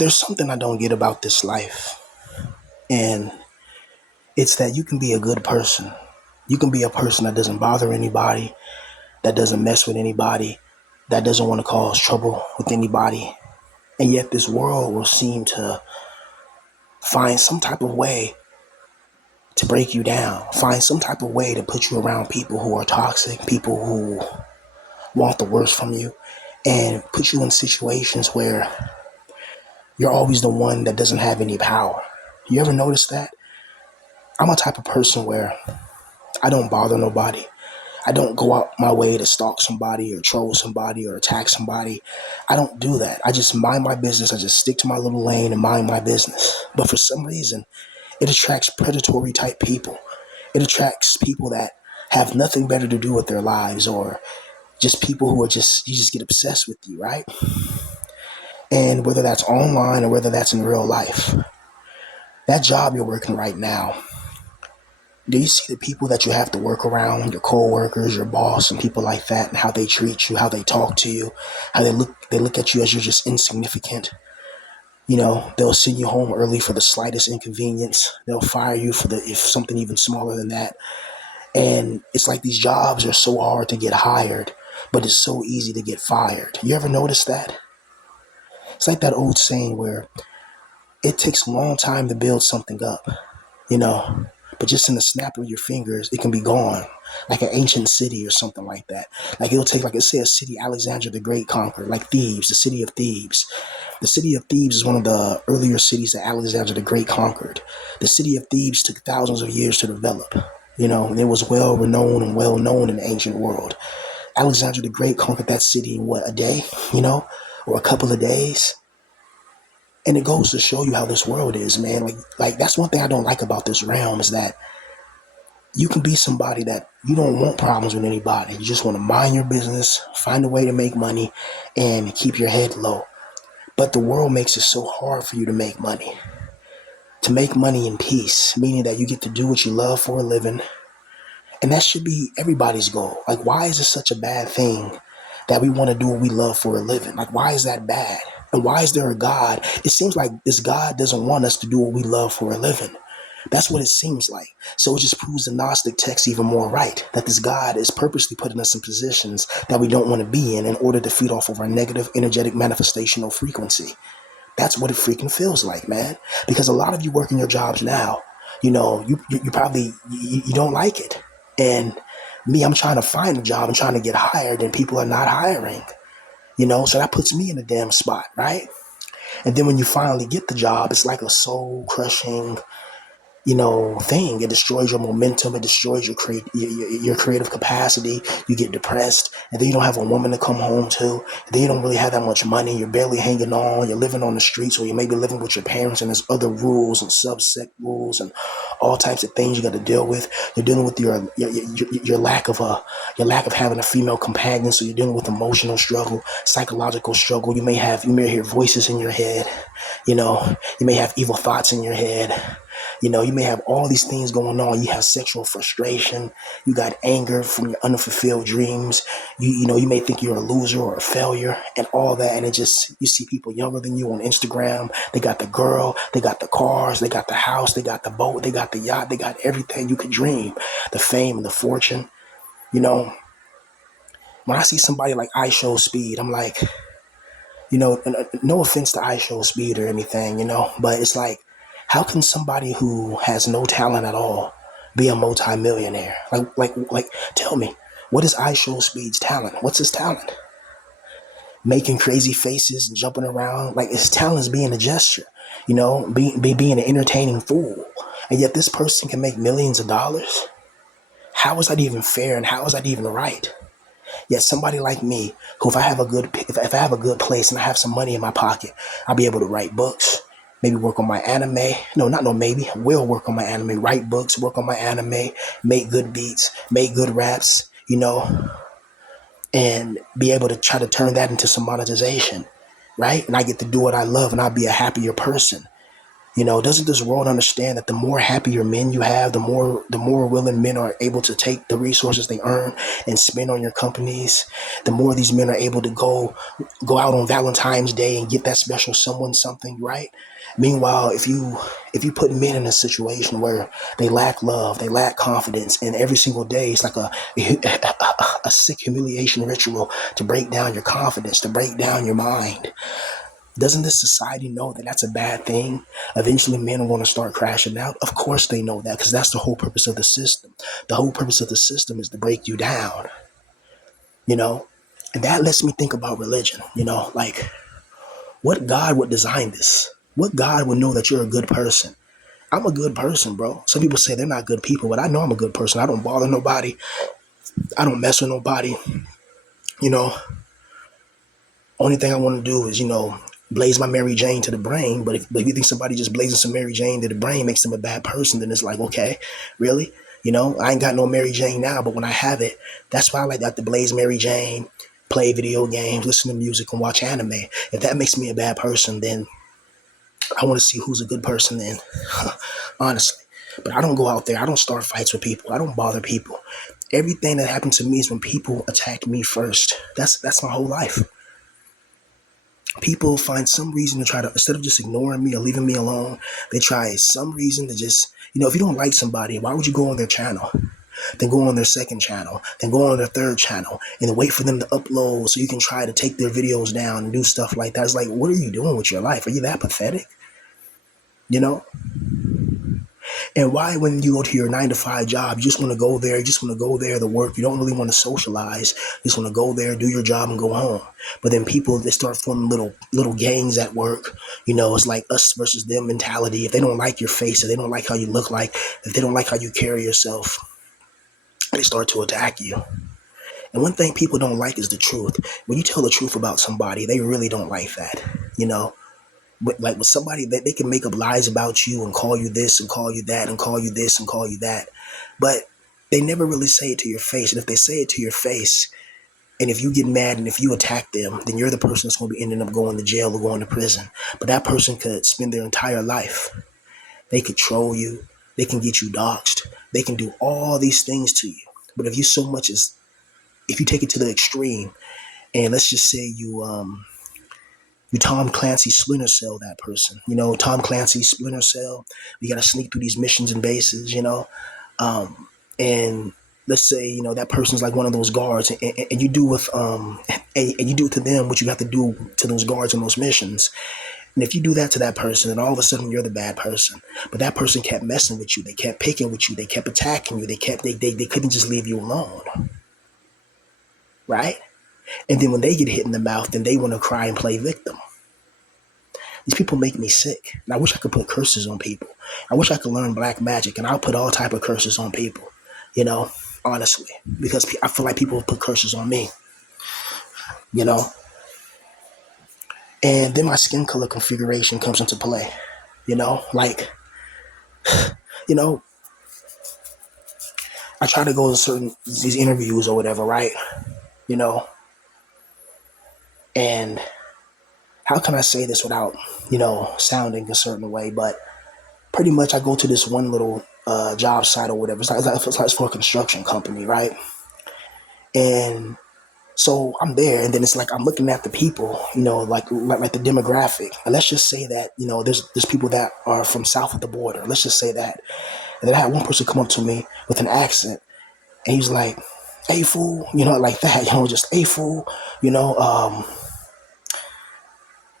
There's something I don't get about this life, and it's that you can be a good person. You can be a person that doesn't bother anybody, that doesn't mess with anybody, that doesn't want to cause trouble with anybody. And yet this world will seem to find some type of way to break you down, find some type of way to put you around people who are toxic, people who want the worst from you, and put you in situations where you're always the one that doesn't have any power. You ever notice that? I'm a type of person where I don't bother nobody. I don't go out my way to stalk somebody or troll somebody or attack somebody. I don't do that. I just mind my business. I just stick to my little lane and mind my business. But for some reason, it attracts predatory type people. It attracts people that have nothing better to do with their lives, or just people who are just, you just get obsessed with you, right? And whether that's online or whether that's in real life, that job you're working right now, do you see the people that you have to work around, your co-workers, your boss, and people like that, and how they treat you, how they talk to you, how they look at you as you're just insignificant? You know, they'll send you home early for the slightest inconvenience. They'll fire you for if something even smaller than that. And it's like these jobs are so hard to get hired, but it's so easy to get fired. You ever notice that? It's like that old saying where it takes a long time to build something up, you know, but just in the snap of your fingers, it can be gone, like an ancient city or something like that. Like it'll take, like, let's say a city Alexander the Great conquered, like Thebes, the city of Thebes. The city of Thebes is one of the earlier cities that Alexander the Great conquered. The city of Thebes took thousands of years to develop. You know, and it was well renowned and well known in the ancient world. Alexander the Great conquered that city in what, a day, you know, or a couple of days. And it goes to show you how this world is, man. Like that's one thing I don't like about this realm, is that you can be somebody that you don't want problems with anybody. You just want to mind your business, find a way to make money, and keep your head low. But the world makes it so hard for you to make money in peace, meaning that you get to do what you love for a living. And that should be everybody's goal. Like, why is it such a bad thing that we want to do what we love for a living? Like, why is that bad? And why is there a God? It seems like this God doesn't want us to do what we love for a living. That's what it seems like. So it just proves the Gnostic text even more right, that this God is purposely putting us in positions that we don't want to be in order to feed off of our negative energetic manifestational frequency. That's what it freaking feels like, man. Because a lot of you working your jobs now, you know, you probably, you don't like it. And me, I'm trying to find a job and trying to get hired, and people are not hiring, you know, so that puts me in a damn spot, right? And then when you finally get the job, it's like a soul crushing, you know, thing. It destroys your momentum. It destroys your creative capacity. You get depressed, and then you don't have a woman to come home to. And then you don't really have that much money. You're barely hanging on. You're living on the streets, or you may be living with your parents, and there's other rules and subset rules and all types of things you got to deal with. You're dealing with your your lack of having a female companion. So you're dealing with emotional struggle, psychological struggle. You may hear voices in your head. You know, you may have evil thoughts in your head. You know, you may have all these things going on. You have sexual frustration. You got anger from your unfulfilled dreams. You know, you may think you're a loser or a failure and all that. And it just, you see people younger than you on Instagram. They got the girl, they got the cars, they got the house, they got the boat, they got the yacht, they got everything you could dream. The fame and the fortune. You know, when I see somebody like I Show Speed, I'm like, you know, no offense to I Show Speed or anything, you know, but it's like, how can somebody who has no talent at all be a multimillionaire? Like, tell me, what is I Show Speed's talent? What's his talent? Making crazy faces and jumping around. Like, his talent is being a gesture, you know, being an entertaining fool. And yet this person can make millions of dollars. How is that even fair, and how is that even right? Yet somebody like me, who if I have a good place and I have some money in my pocket, I'll be able to write books, maybe work on my anime. No, not no maybe. I will work on my anime, write books, work on my anime, make good beats, make good raps, you know, and be able to try to turn that into some monetization, right? And I get to do what I love, and I'll be a happier person. Doesn't this world understand that the more happier men you have, the more willing men are able to take the resources they earn and spend on your companies, the more these men are able to go out on Valentine's Day and get that special someone something, right? Meanwhile, if you put men in a situation where they lack love, they lack confidence, and every single day it's like a sick humiliation ritual to break down your confidence, to break down your mind. Doesn't this society know that that's a bad thing? Eventually, men are going to start crashing out. Of course, they know that because that's the whole purpose of the system. The whole purpose of the system is to break you down, you know? And that lets me think about religion, like what God would design this? What God would know that you're a good person? I'm a good person, bro. Some people say they're not good people, but I know I'm a good person. I don't bother nobody. I don't mess with nobody. You know, only thing I want to do is, blaze my Mary Jane to the brain. But if you think somebody just blazing some Mary Jane to the brain makes them a bad person, then it's like, okay, really? I ain't got no Mary Jane now, but when I have it, that's why I like that to blaze Mary Jane, play video games, listen to music, and watch anime. If that makes me a bad person, then I want to see who's a good person then, honestly. But I don't go out there. I don't start fights with people. I don't bother people. Everything that happened to me is when people attacked me first. That's my whole life. People find some reason to try to, instead of just ignoring me or leaving me alone, they try some reason to just, if you don't like somebody, why would you go on their channel? Then go on their second channel, then go on their third channel, and then wait for them to upload so you can try to take their videos down and do stuff like that. It's like, what are you doing with your life? Are you that pathetic? You know? And why, when you go to your 9 to 5 job, you just want to go there, you just want to go there to work. You don't really want to socialize. You just want to go there, do your job, and go home. But then people, they start forming little gangs at work. It's like us versus them mentality. If they don't like your face, if they don't like how you look like, if they don't like how you carry yourself, they start to attack you. And one thing people don't like is the truth. When you tell the truth about somebody, they really don't like that. You know, but like with somebody that they can make up lies about you and call you this and call you that and call you this and call you that, but they never really say it to your face. And if they say it to your face, and if you get mad and if you attack them, then you're the person that's going to be ending up going to jail or going to prison. But that person could spend their entire life. They could troll you. They can get you doxxed. They can do all these things to you. But if you so much as, if you take it to the extreme, and let's just say you Tom Clancy Splinter Cell that person. Tom Clancy Splinter Cell. We got to sneak through these missions and bases. And let's say that person's like one of those guards, and you do with and you do to them what you have to do to those guards on those missions. And if you do that to that person, then all of a sudden you're the bad person. But that person kept messing with you. They kept picking with you. They kept attacking you. They couldn't just leave you alone, right? And then when they get hit in the mouth, then they want to cry and play victim. These people make me sick. And I wish I could put curses on people. I wish I could learn black magic, and I'll put all type of curses on people. Honestly, because I feel like people put curses on me. You know, and then my skin color configuration comes into play. Like, you know, I try to go to certain these interviews or whatever, right? You know, and how can I say this without, sounding a certain way? But pretty much I go to this one little job site or whatever. It's for a construction company, right? And so I'm there, and then it's like I'm looking at the people, like the demographic. And let's just say that there's people that are from south of the border. Let's just say that. And then I had one person come up to me with an accent, and he's like, "Hey fool," like that, just "Hey fool," you know.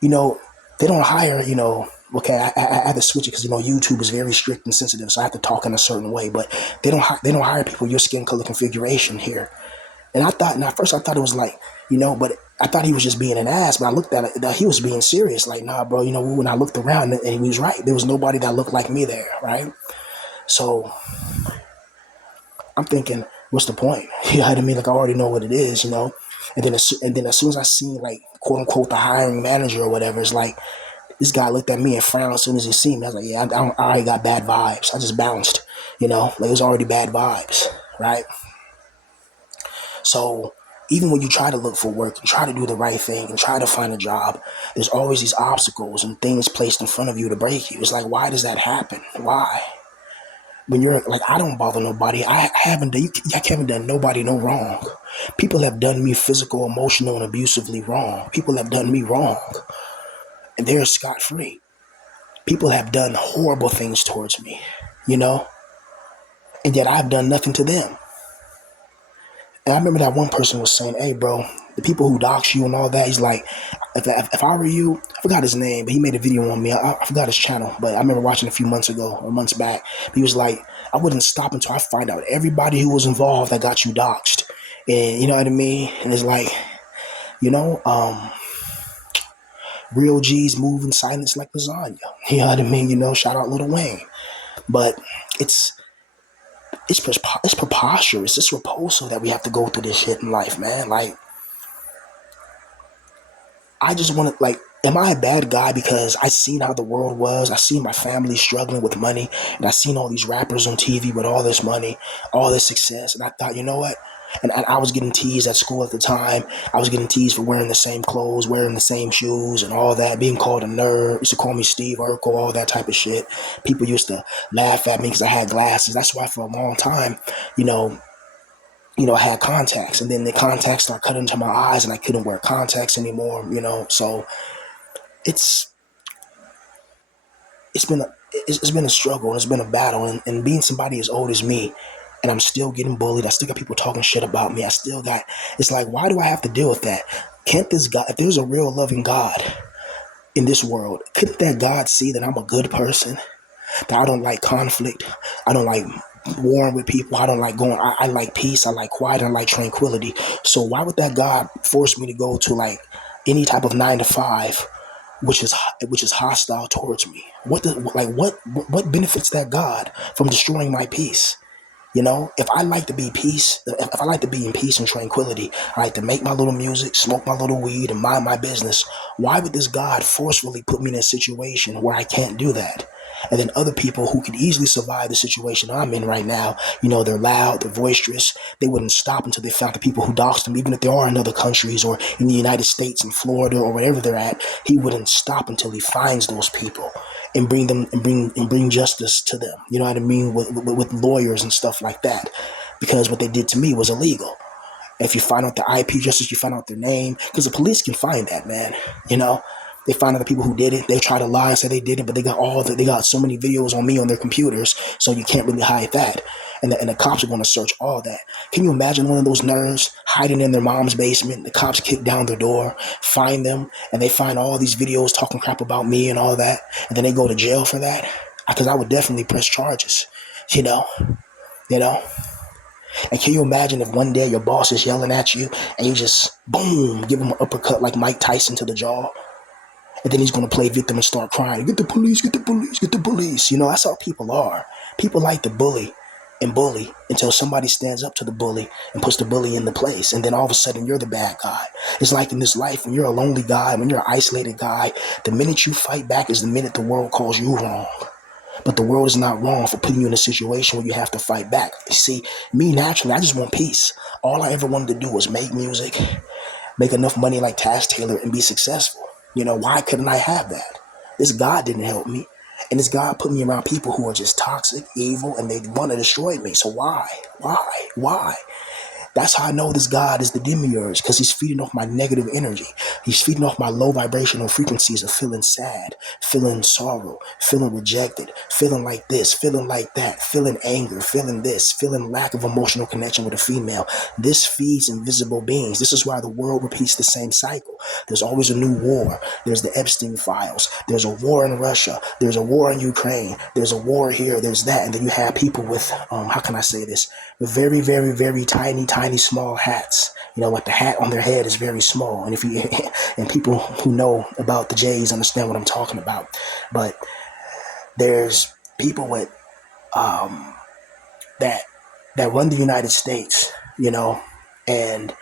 You know, they don't hire, okay, I had to switch it because, YouTube is very strict and sensitive, so I have to talk in a certain way, but they don't hire people your skin color configuration here. And at first I thought it was like, but I thought he was just being an ass, but I looked at it, he was being serious. Like, nah, bro, when I looked around and he was right, there was nobody that looked like me there, right? So I'm thinking, what's the point? You know what I mean? Like, I already know what it is, And then as soon as I seen, like, quote unquote, the hiring manager or whatever, it's like this guy looked at me and frowned as soon as he seen me. I was like, yeah, I already got bad vibes. I just bounced, like it was already bad vibes, right? So Even when you try to look for work and try to do the right thing and try to find a job, there's always these obstacles and things placed in front of you to break you. It's like, why does that happen? Why? When you're like, I don't bother nobody. I haven't done nobody no wrong. People have done me physical, emotional, and abusively wrong. People have done me wrong, and they're scot free. People have done horrible things towards me, you know, and yet I've done nothing to them. And I remember that one person was saying, "Hey, bro, the people who dox you and all that." He's like, if I were you, I forgot his name, but he made a video on me. I forgot his channel, but I remember watching a few months ago or months back. He was like, "I wouldn't stop until I find out everybody who was involved that got you doxed." And you know what I mean? And it's like, you know, real G's move in silence like lasagna. You know what I mean? You know, shout out Lil Wayne. But it's it's preposterous. It's repulsive that we have to go through this shit in life, man. Like, I just want to, like, am I a bad guy because I seen how the world was? I seen my family struggling with money, and I seen all these rappers on TV with all this money, all this success, and I thought, you know what? And I was getting teased at school at the time. I was getting teased for wearing the same clothes, wearing the same shoes, and all that, being called a nerd. Used to call me Steve Urkel, all that type of shit. People used to laugh at me because I had glasses. That's why for a long time, you know, I had contacts, and then the contacts started cutting into my eyes, and I couldn't wear contacts anymore. You know, so it's it's been a it's been a struggle, and it's been a battle, and being somebody as old as me, and I'm still getting bullied. I still got people talking shit about me. I still got. It's like, why do I have to deal with that? Can't this God, if there's a real loving God in this world, couldn't that God see that I'm a good person? That I don't like conflict. I don't like warring with people. I don't like going. I like peace. I like quiet. I like tranquility. So why would that God force me to go to like any type of 9 to 5, which is hostile towards me? What benefits that God from destroying my peace? You know, if I like to be peace, if I like to be in peace and tranquility, I like to make my little music, smoke my little weed, and mind my business. Why would this God forcefully put me in a situation where I can't do that? And then other people who could easily survive the situation I'm in right now, you know, they're loud, they're boisterous. They wouldn't stop until they found the people who doxed them, even if they are in other countries or in the United States, in Florida or wherever they're at. He wouldn't stop until he finds those people and bring justice to them. You know what I mean? With lawyers and stuff like that, because what they did to me was illegal. If you find out the IP addresses, you find out their name, because the police can find that, man. You know, they find out the people who did it. They try to lie and say they did it, but they got so many videos on me on their computers, so you can't really hide that. And the cops are going to search all that. Can you imagine one of those nerds hiding in their mom's basement? The cops kick down their door, find them, and they find all these videos talking crap about me and all that, and then they go to jail for that? Because I would definitely press charges. You know, you know. And can you imagine if one day your boss is yelling at you and you just, boom, give him an uppercut like Mike Tyson to the jaw? And then he's going to play victim and start crying, get the police, get the police, get the police. You know, that's how people are. People like to bully and bully until somebody stands up to the bully and puts the bully in the place. And then all of a sudden, you're the bad guy. It's like in this life, when you're a lonely guy, when you're an isolated guy, the minute you fight back is the minute the world calls you wrong. But the world is not wrong for putting you in a situation where you have to fight back. You see, me naturally, I just want peace. All I ever wanted to do was make music, make enough money like Taz Taylor, and be successful. You know, why couldn't I have that? This God didn't help me. And this God put me around people who are just toxic, evil, and they want to destroy me. So why? Why? That's how I know this God is the demiurge, because he's feeding off my negative energy. He's feeding off my low vibrational frequencies of feeling sad, feeling sorrow, feeling rejected, feeling like this, feeling like that, feeling anger, feeling this, feeling lack of emotional connection with a female. This feeds invisible beings. This is why the world repeats the same cycle. There's always a new war. There's the Epstein files. There's a war in Russia. There's a war in Ukraine. There's a war here. There's that. And then you have people with, how can I say this? Very, very, very tiny, small hats. You know, like the hat on their head is very small. And if you and people who know about the J's understand what I'm talking about. But there's people with that run the United States, you know, and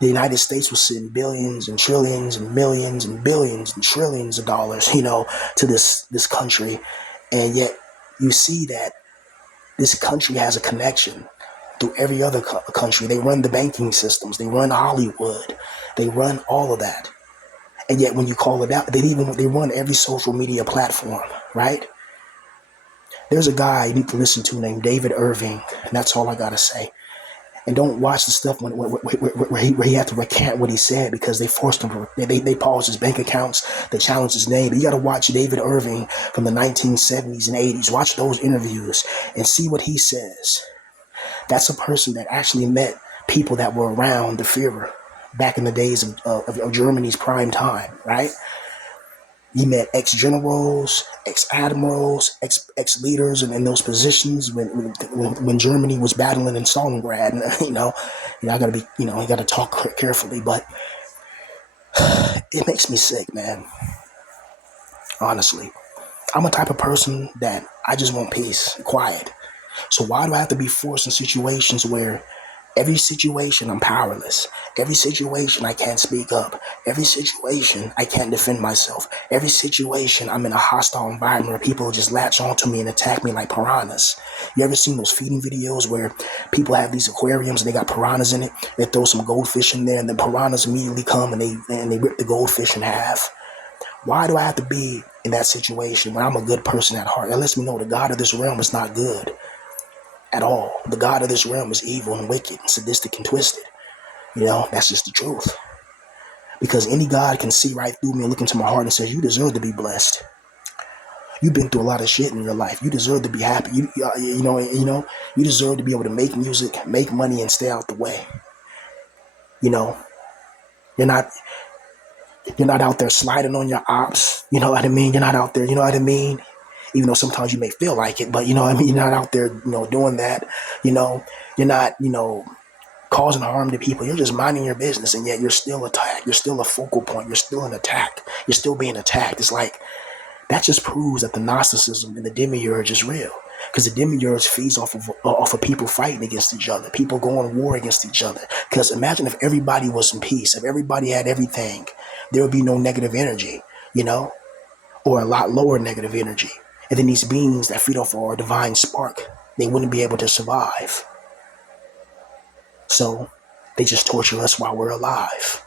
the United States was sending billions and trillions and millions and billions and trillions of dollars, you know, to this country. And yet you see that this country has a connection through every other country. They run the banking systems. They run Hollywood. They run all of that. And yet when you call it out, they run every social media platform, right? There's a guy you need to listen to named David Irving, and that's all I gotta say. And don't watch the stuff where he had to recant what he said because they forced him to. They paused his bank accounts. They challenged his name. But you got to watch David Irving from the 1970s and 80s. Watch those interviews and see what he says. That's a person that actually met people that were around the Führer back in the days of Germany's prime time, right? He met ex-generals, ex-admirals, ex-leaders in those positions when Germany was battling in Stalingrad. And, I gotta be, I gotta talk carefully, but it makes me sick, man. Honestly, I'm a type of person that I just want peace, quiet. So why do I have to be forced in situations where every situation I'm powerless? Every situation I can't speak up. Every situation I can't defend myself. Every situation I'm in a hostile environment where people just latch onto me and attack me like piranhas. You ever seen those feeding videos where people have these aquariums and they got piranhas in it? They throw some goldfish in there and the piranhas immediately come and they rip the goldfish in half. Why do I have to be in that situation when I'm a good person at heart? That lets me know the God of this realm is not good at all. The God of this realm is evil and wicked and sadistic and twisted. That's just the truth. Because any God can see right through me and look into my heart and say, you deserve to be blessed. You've been through a lot of shit in your life. You deserve to be happy. You deserve to be able to make music, make money, and stay out the way. You're not out there sliding on your ops. You know what I mean? You're not out there, you know what I mean? Even though sometimes you may feel like it, but you know what I mean? You're not out there, doing that. You're not, causing harm to people. You're just minding your business, and yet you're still attacked. You're still a focal point. You're still an attack. You're still being attacked. It's like, that just proves that the Gnosticism and the demiurge is real. Because the demiurge feeds off of people fighting against each other, people going to war against each other. Because imagine if everybody was in peace, if everybody had everything, there would be no negative energy, or a lot lower negative energy. And then these beings that feed off our divine spark, they wouldn't be able to survive. So they just torture us while we're alive.